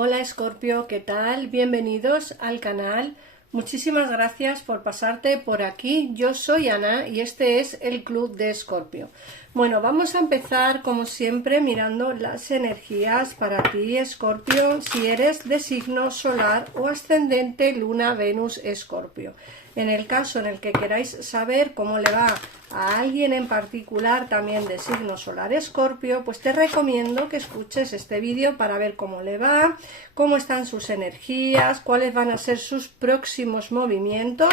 Hola Escorpio, ¿qué tal? Bienvenidos al canal. Muchísimas gracias por pasarte por aquí. Yo soy Ana y este es el Club de Escorpio. Bueno, vamos a empezar como siempre mirando las energías para ti, Escorpio, si eres de signo solar o ascendente Luna, Venus, Escorpio. En el caso en el que queráis saber cómo le va a alguien en particular también de signo solar Escorpio, pues te recomiendo que escuches este vídeo para ver cómo le va, cómo están sus energías, cuáles van a ser sus próximos movimientos.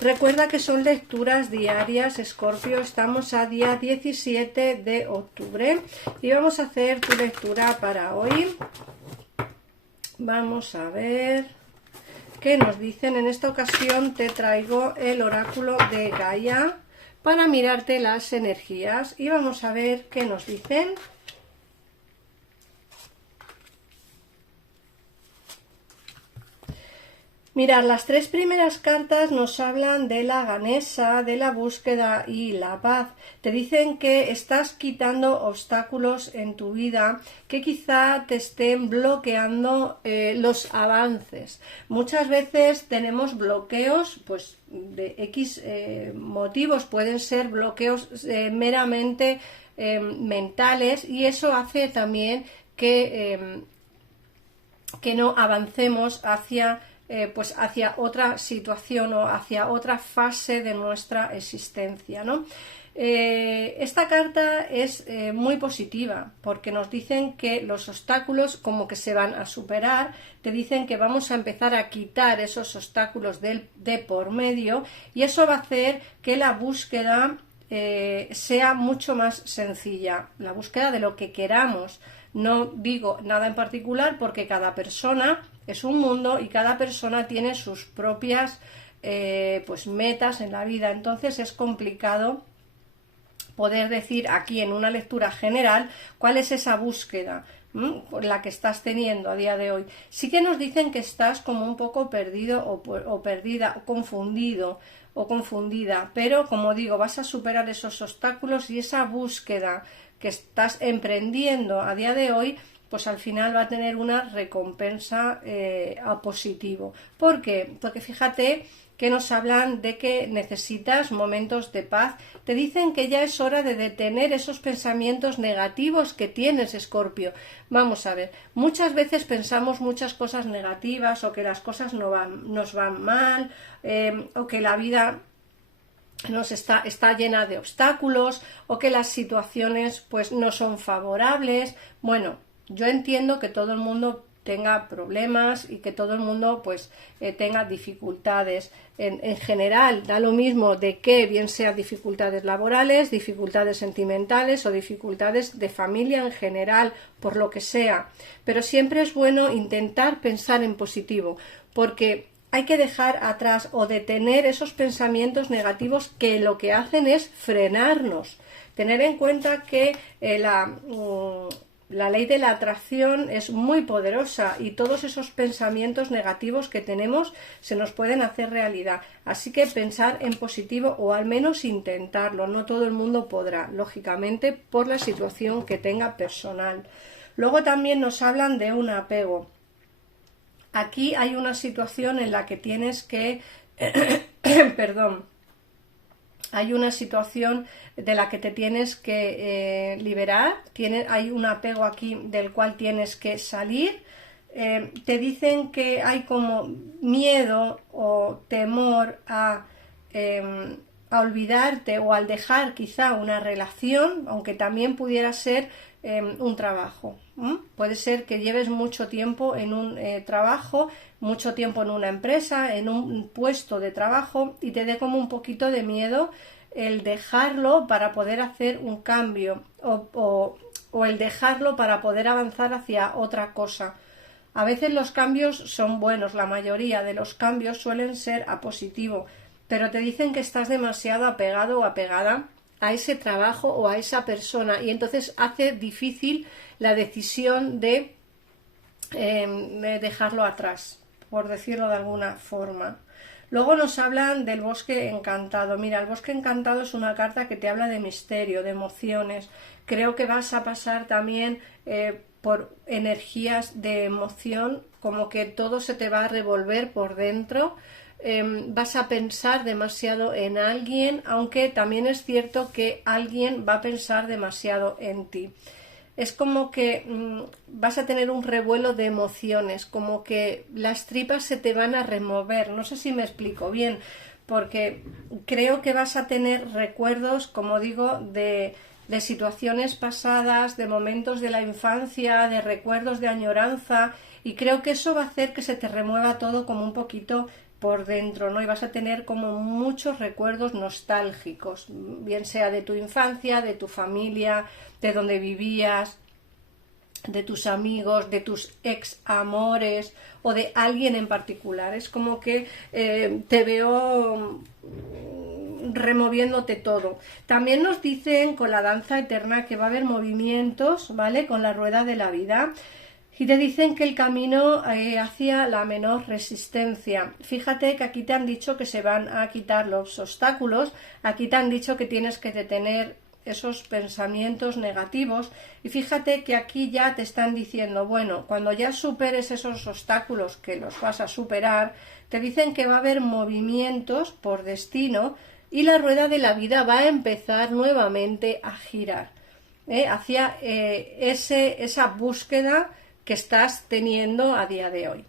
Recuerda que son lecturas diarias, Escorpio, estamos a día 17 de octubre y vamos a hacer tu lectura para hoy. Vamos a ver qué nos dicen. En esta ocasión te traigo el oráculo de Gaia para mirarte las energías y vamos a ver qué nos dicen. Mirad, las tres primeras cartas nos hablan de la Ganesa, de la búsqueda y la paz. Te dicen que estás quitando obstáculos en tu vida que quizá te estén bloqueando los avances. Muchas veces tenemos bloqueos, pues de X motivos, pueden ser bloqueos meramente mentales, y eso hace también que no avancemos hacia hacia otra situación o hacia otra fase de nuestra existencia, ¿no? Esta carta es muy positiva porque nos dicen que los obstáculos como que se van a superar, te dicen que vamos a empezar a quitar esos obstáculos de por medio, y eso va a hacer que la búsqueda sea mucho más sencilla, la búsqueda de lo que queramos. No digo nada en particular porque cada persona es un mundo y cada persona tiene sus propias pues metas en la vida, entonces es complicado poder decir aquí en una lectura general cuál es esa búsqueda la que estás teniendo a día de hoy. Sí que nos dicen que estás como un poco perdido o perdida, o confundido o confundida, pero como digo, vas a superar esos obstáculos y esa búsqueda que estás emprendiendo a día de hoy, pues al final va a tener una recompensa a positivo. ¿Por qué? Porque fíjate que nos hablan de que necesitas momentos de paz. Te dicen que ya es hora de detener esos pensamientos negativos que tienes, Escorpio. Vamos a ver, muchas veces pensamos muchas cosas negativas, o que las cosas nos van mal, o que la vida está llena de obstáculos, o que las situaciones pues no son favorables. Bueno, yo entiendo que todo el mundo tenga problemas y que todo el mundo pues tenga dificultades en general, da lo mismo de que bien sean dificultades laborales, dificultades sentimentales o dificultades de familia en general, por lo que sea, pero siempre es bueno intentar pensar en positivo, porque hay que dejar atrás o detener esos pensamientos negativos que lo que hacen es frenarnos. Tener en cuenta que la ley de la atracción es muy poderosa y todos esos pensamientos negativos que tenemos se nos pueden hacer realidad. Así que pensar en positivo, o al menos intentarlo. No todo el mundo podrá, lógicamente, por la situación que tenga personal. Luego también nos hablan de un apego. Aquí hay una situación en la que tienes que perdón, hay una situación de la que te tienes que liberar, hay un apego aquí del cual tienes que salir. Te dicen que hay como miedo o temor a olvidarte o al dejar quizá una relación, aunque también pudiera ser un trabajo. Puede ser que lleves mucho tiempo en un trabajo, mucho tiempo en una empresa, en un puesto de trabajo, y te dé como un poquito de miedo el dejarlo para poder hacer un cambio, o el dejarlo para poder avanzar hacia otra cosa. A veces los cambios son buenos, la mayoría de los cambios suelen ser a positivo, pero te dicen que estás demasiado apegado o apegada a ese trabajo o a esa persona, y entonces hace difícil la decisión de dejarlo atrás, por decirlo de alguna forma. Luego nos hablan del bosque encantado. Mira, el bosque encantado es una carta que te habla de misterio, de emociones. Creo que vas a pasar también por energías de emoción, como que todo se te va a revolver por dentro. Vas a pensar demasiado en alguien, aunque también es cierto que alguien va a pensar demasiado en ti. Es como que vas a tener un revuelo de emociones, como que las tripas se te van a remover. No sé si me explico bien, porque creo que vas a tener recuerdos, como digo, de situaciones pasadas, de momentos de la infancia, de recuerdos de añoranza, y creo que eso va a hacer que se te remueva todo como un poquito por dentro, ¿no? Y vas a tener como muchos recuerdos nostálgicos, bien sea de tu infancia, de tu familia, de donde vivías, de tus amigos, de tus ex amores o de alguien en particular. Es como que te veo removiéndote todo. También nos dicen con la danza eterna que va a haber movimientos, ¿vale? Con la rueda de la vida. Y te dicen que el camino hacia la menor resistencia. Fíjate que aquí te han dicho que se van a quitar los obstáculos, aquí te han dicho que tienes que detener esos pensamientos negativos, y fíjate que aquí ya te están diciendo, bueno, cuando ya superes esos obstáculos, que los vas a superar, te dicen que va a haber movimientos por destino y la rueda de la vida va a empezar nuevamente a girar hacia esa búsqueda que estás teniendo a día de hoy.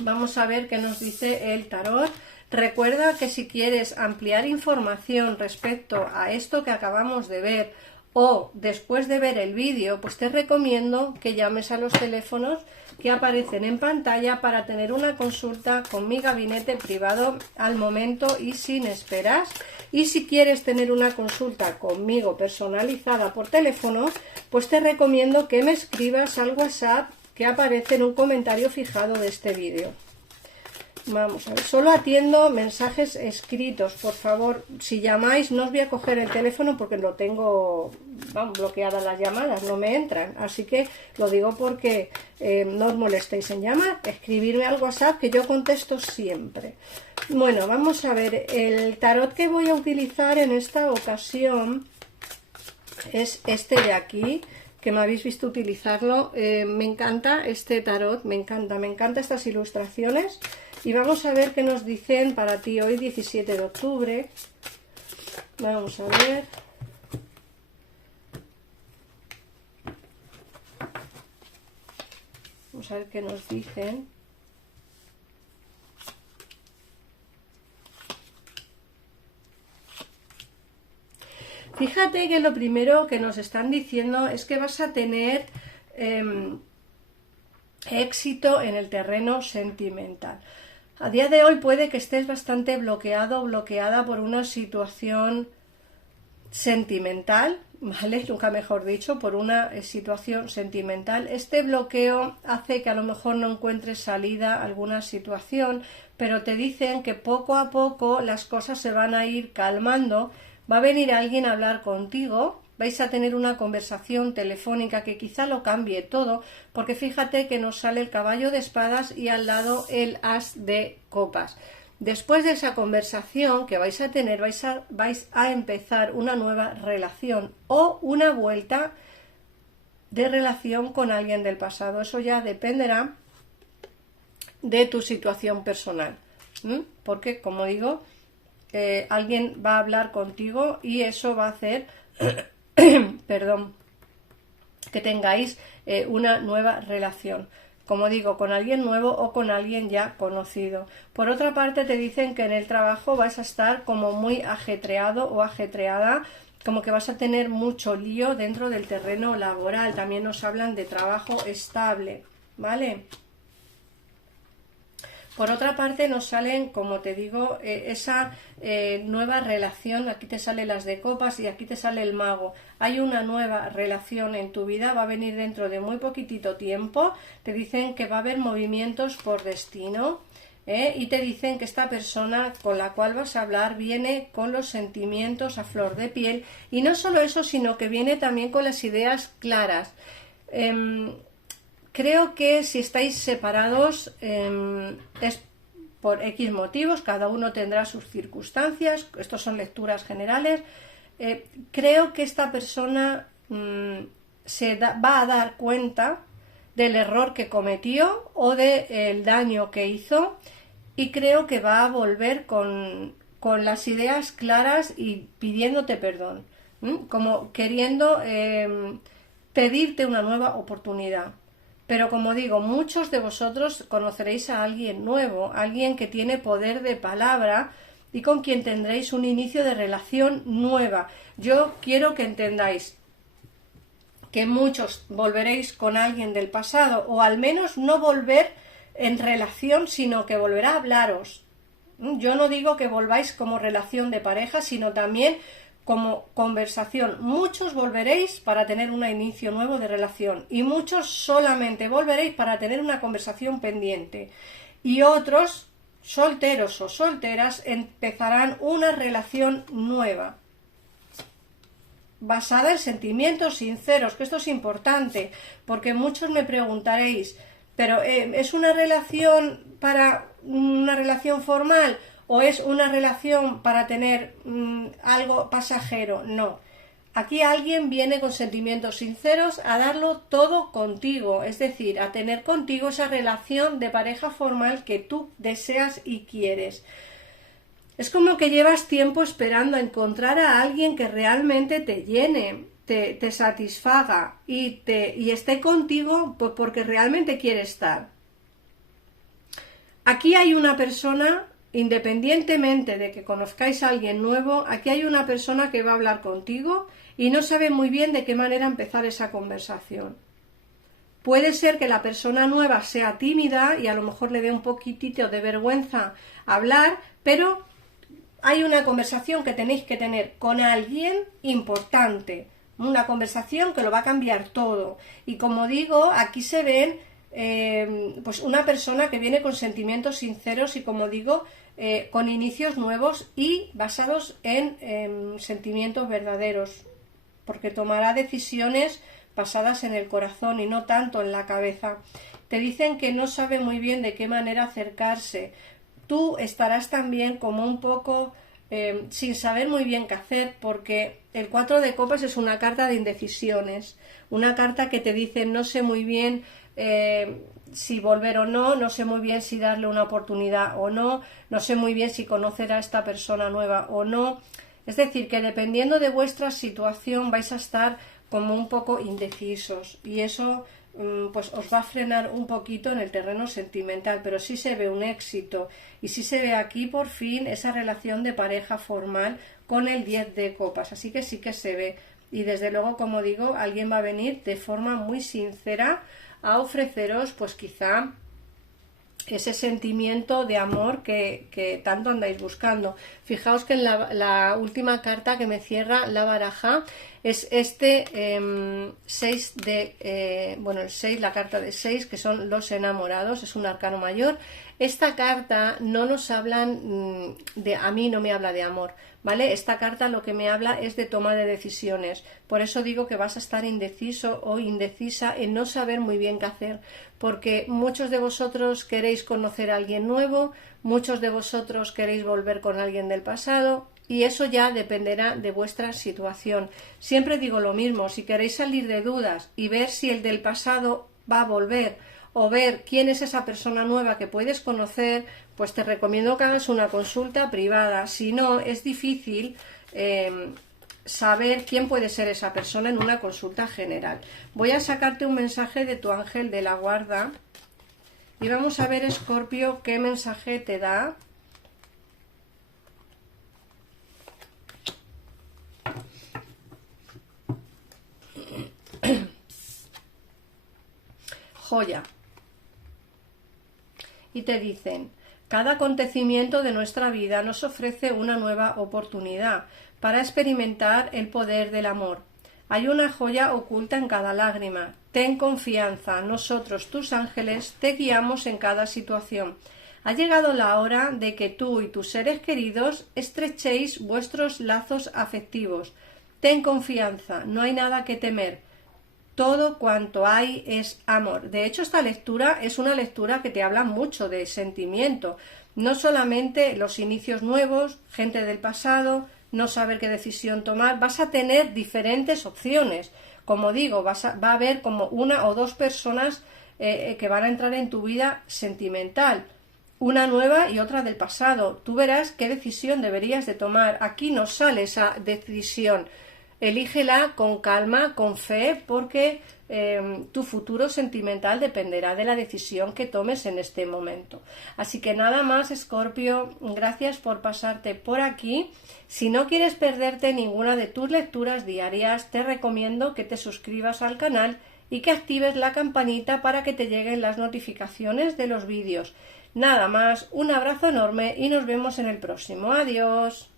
Vamos a ver qué nos dice el tarot. Recuerda que si quieres ampliar información respecto a esto que acabamos de ver o después de ver el vídeo, pues te recomiendo que llames a los teléfonos que aparecen en pantalla para tener una consulta con mi gabinete privado al momento y sin esperas. Y si quieres tener una consulta conmigo personalizada por teléfono, pues te recomiendo que me escribas al WhatsApp que aparece en un comentario fijado de este vídeo. Vamos a ver, solo atiendo mensajes escritos, por favor. Si llamáis no os voy a coger el teléfono porque lo tengo bloqueadas las llamadas, no me entran, así que lo digo porque no os molestéis en llamar, escribirme al WhatsApp que yo contesto siempre. Bueno, vamos a ver, el tarot que voy a utilizar en esta ocasión es este de aquí, que me habéis visto utilizarlo. Me encanta este tarot, me encanta estas ilustraciones. Y vamos a ver qué nos dicen para ti hoy, 17 de octubre. Vamos a ver. Vamos a ver qué nos dicen. Fíjate que lo primero que nos están diciendo es que vas a tener éxito en el terreno sentimental. A día de hoy puede que estés bastante bloqueado o bloqueada por una situación sentimental, ¿vale? Nunca mejor dicho, por una situación sentimental. Este bloqueo hace que a lo mejor no encuentres salida a alguna situación, pero te dicen que poco a poco las cosas se van a ir calmando. Va a venir alguien a hablar contigo, vais a tener una conversación telefónica que quizá lo cambie todo, porque fíjate que nos sale el caballo de espadas y al lado el as de copas. Después de esa conversación que vais a tener, vais a empezar una nueva relación o una vuelta de relación con alguien del pasado. Eso ya dependerá de tu situación personal, porque, como digo, alguien va a hablar contigo y eso va a hacer perdón, que tengáis una nueva relación, como digo, con alguien nuevo o con alguien ya conocido. Por otra parte, te dicen que en el trabajo vas a estar como muy ajetreado o ajetreada, como que vas a tener mucho lío dentro del terreno laboral. También nos hablan de trabajo estable, ¿vale? Por otra parte nos salen, como te digo, esa nueva relación. Aquí te salen las de copas y aquí te sale el mago. Hay una nueva relación en tu vida, va a venir dentro de muy poquitito tiempo. Te dicen que va a haber movimientos por destino, y te dicen que esta persona con la cual vas a hablar viene con los sentimientos a flor de piel. Y no solo eso, sino que viene también con las ideas claras. Creo que si estáis separados es por X motivos, cada uno tendrá sus circunstancias, estos son lecturas generales. Creo que esta persona va a dar cuenta del error que cometió o del daño que hizo, y creo que va a volver con las ideas claras y pidiéndote perdón, como queriendo pedirte una nueva oportunidad. Pero como digo, muchos de vosotros conoceréis a alguien nuevo, alguien que tiene poder de palabra y con quien tendréis un inicio de relación nueva. Yo quiero que entendáis que muchos volveréis con alguien del pasado, o al menos no volver en relación, sino que volverá a hablaros. Yo no digo que volváis como relación de pareja, sino también como conversación. Muchos volveréis para tener un inicio nuevo de relación, y muchos solamente volveréis para tener una conversación pendiente, y otros, solteros o solteras, empezarán una relación nueva basada en sentimientos sinceros, que esto es importante, porque muchos me preguntaréis, pero ¿es una relación para una relación formal o es una relación para tener algo pasajero? No. Aquí alguien viene con sentimientos sinceros a darlo todo contigo, es decir, a tener contigo esa relación de pareja formal que tú deseas y quieres. Es como que llevas tiempo esperando a encontrar a alguien que realmente te llene, te satisfaga y esté contigo, pues porque realmente quiere estar. Aquí hay una persona, independientemente de que conozcáis a alguien nuevo, aquí hay una persona que va a hablar contigo y no sabe muy bien de qué manera empezar esa conversación. Puede ser que la persona nueva sea tímida y a lo mejor le dé un poquitito de vergüenza hablar, pero hay una conversación que tenéis que tener con alguien importante, una conversación que lo va a cambiar todo. Y como digo, aquí se ven pues una persona que viene con sentimientos sinceros y, como digo, con inicios nuevos y basados en sentimientos verdaderos, porque tomará decisiones basadas en el corazón y no tanto en la cabeza. Te dicen que no sabe muy bien de qué manera acercarse. Tú estarás también como un poco sin saber muy bien qué hacer, porque el 4 de copas es una carta de indecisiones, una carta que te dice no sé muy bien si volver o no, no sé muy bien si darle una oportunidad o no, no sé muy bien si conocer a esta persona nueva o no. Es decir, que dependiendo de vuestra situación vais a estar como un poco indecisos, y eso pues os va a frenar un poquito en el terreno sentimental, pero sí se ve un éxito y sí se ve aquí por fin esa relación de pareja formal con el 10 de copas, así que sí que se ve, y desde luego, como digo, alguien va a venir de forma muy sincera a ofreceros pues quizá ese sentimiento de amor que tanto andáis buscando. Fijaos que en la última carta que me cierra la baraja es este 6 de, bueno, el 6, la carta de 6, que son los enamorados, es un arcano mayor. Esta carta no nos hablan a mí no me habla de amor, ¿vale? Esta carta lo que me habla es de toma de decisiones. Por eso digo que vas a estar indeciso o indecisa en no saber muy bien qué hacer, porque muchos de vosotros queréis conocer a alguien nuevo, muchos de vosotros queréis volver con alguien del pasado, y eso ya dependerá de vuestra situación. Siempre digo lo mismo, si queréis salir de dudas y ver si el del pasado va a volver, o ver quién es esa persona nueva que puedes conocer, pues te recomiendo que hagas una consulta privada. Si no, es difícil saber quién puede ser esa persona en una consulta general. Voy a sacarte un mensaje de tu ángel de la guarda y vamos a ver, Escorpio, qué mensaje te da. Joya. Y te dicen: cada acontecimiento de nuestra vida nos ofrece una nueva oportunidad para experimentar el poder del amor. Hay una joya oculta en cada lágrima. Ten confianza, nosotros, tus ángeles, te guiamos en cada situación. Ha llegado la hora de que tú y tus seres queridos estrechéis vuestros lazos afectivos. Ten confianza, no hay nada que temer. Todo cuanto hay es amor. De hecho, esta lectura es una lectura que te habla mucho de sentimiento. No solamente los inicios nuevos, gente del pasado, no saber qué decisión tomar. Vas a tener diferentes opciones. Como digo, va a haber como una o dos personas que van a entrar en tu vida sentimental, una nueva y otra del pasado. Tú verás qué decisión deberías de tomar. Aquí no sale esa decisión. Elígela con calma, con fe, porque tu futuro sentimental dependerá de la decisión que tomes en este momento. Así que nada más, Escorpio, gracias por pasarte por aquí. Si no quieres perderte ninguna de tus lecturas diarias, te recomiendo que te suscribas al canal y que actives la campanita para que te lleguen las notificaciones de los vídeos. Nada más, un abrazo enorme y nos vemos en el próximo. Adiós.